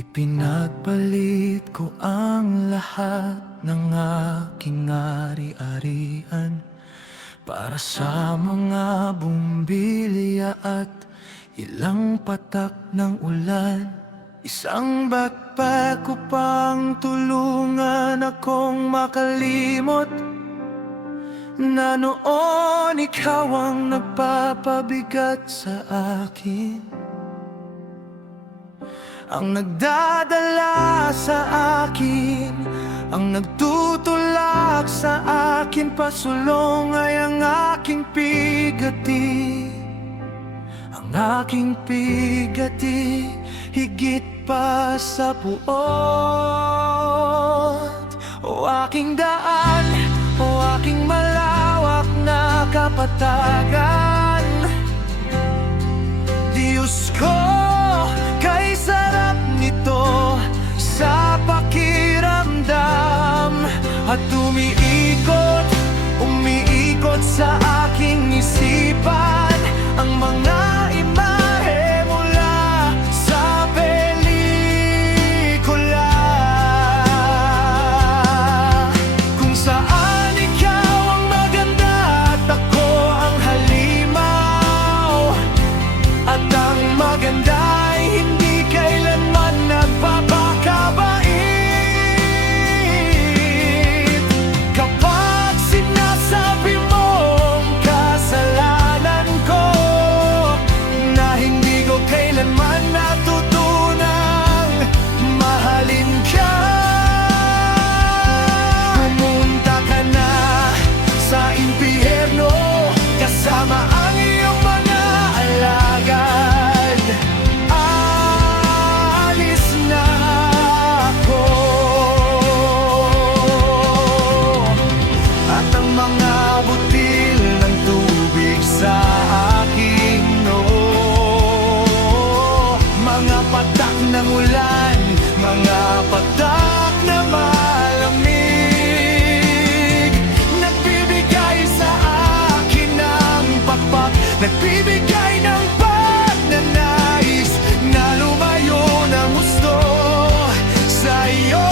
Ipinagpalit ko ang lahat ng aking ari-arian para sa mga bumbilya at ilang patak ng ulan. Isang backpack upang tulungan akong makalimot na noon ikaw ang nagpapabigat sa akin, ang nagdadala sa akin, ang nagtutulak sa akin pasulong ay ang aking pigati. Ang aking pigati, higit pa sa puot. O aking daan, o aking malawak na kapatagan, Diyos ko, kay sarap nito sa pakiramdam. At umiikot sa aking isipan ang mga imahe mula sa pelikula, kung saan ikaw ang maganda at ako ang halimaw. At ang maganda ay hindi kailanman nagpapakabait. Kapag sinasabi mong kasalanan ko na hindi ko kailanman natutunang mahalin ka, pumunta ka na sa impyerno kasama ang iyong mga alagad. Alis na ako, at ang mga butil ng tubig sa aking noo, mga patak ng ulan, mga patak na malamig, nagbibigay sa akin ng pakpak, nagbibigay ng pagnanais na lumayo ng gusto sa iyo.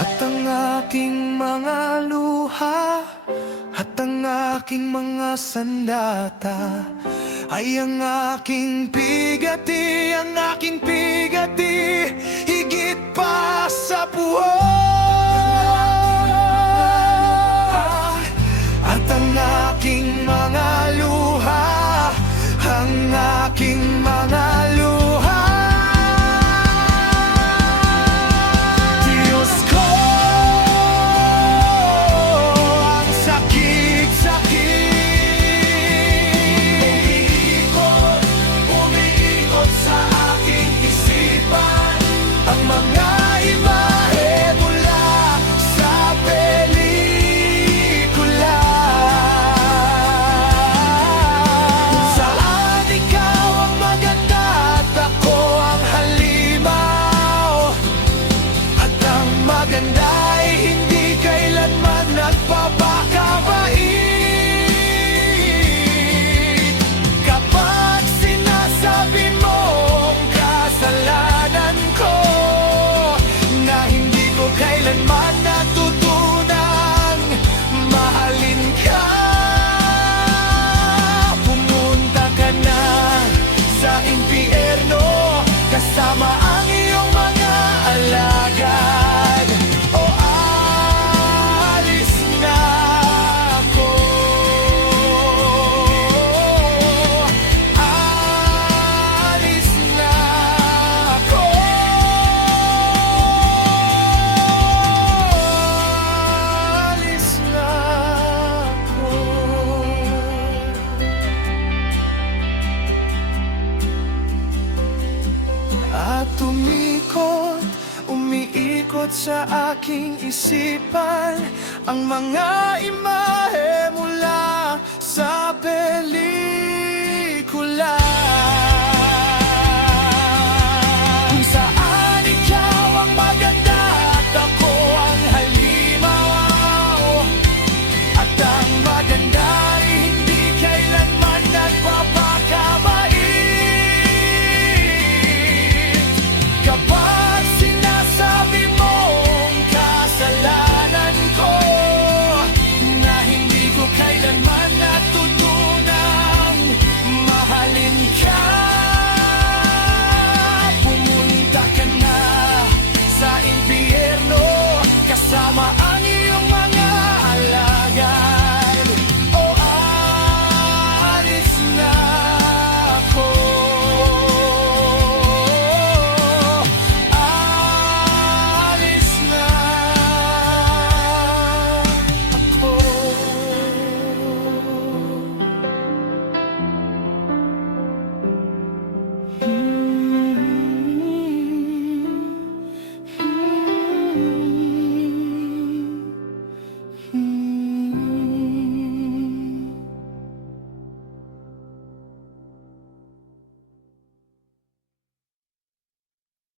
At ang aking mga luha at ang aking mga sandata ay ang aking pigati, ang aking pigati, higit pa sa buhay. At ang aking mga luha, ang aking mga luha, Diyos ko, ang sakit-sakit. Umiikot sa aking isipan ang mga imahe mula sa pelikula, kung saan ikaw ang maganda at ako ang halimaw. At ang maganda ay hindi kailanman nagpapakabait. Kapag sinasabi mong kasalanan ko na hindi ko kailanman natutunang mahalin ka, pumunta ka na sa impyerno kasama ang iyong mga alagad. O alis na ako, alis na ako, alis na ako. At umiikot sa aking isipan ang mga imahe mula sa pelikula.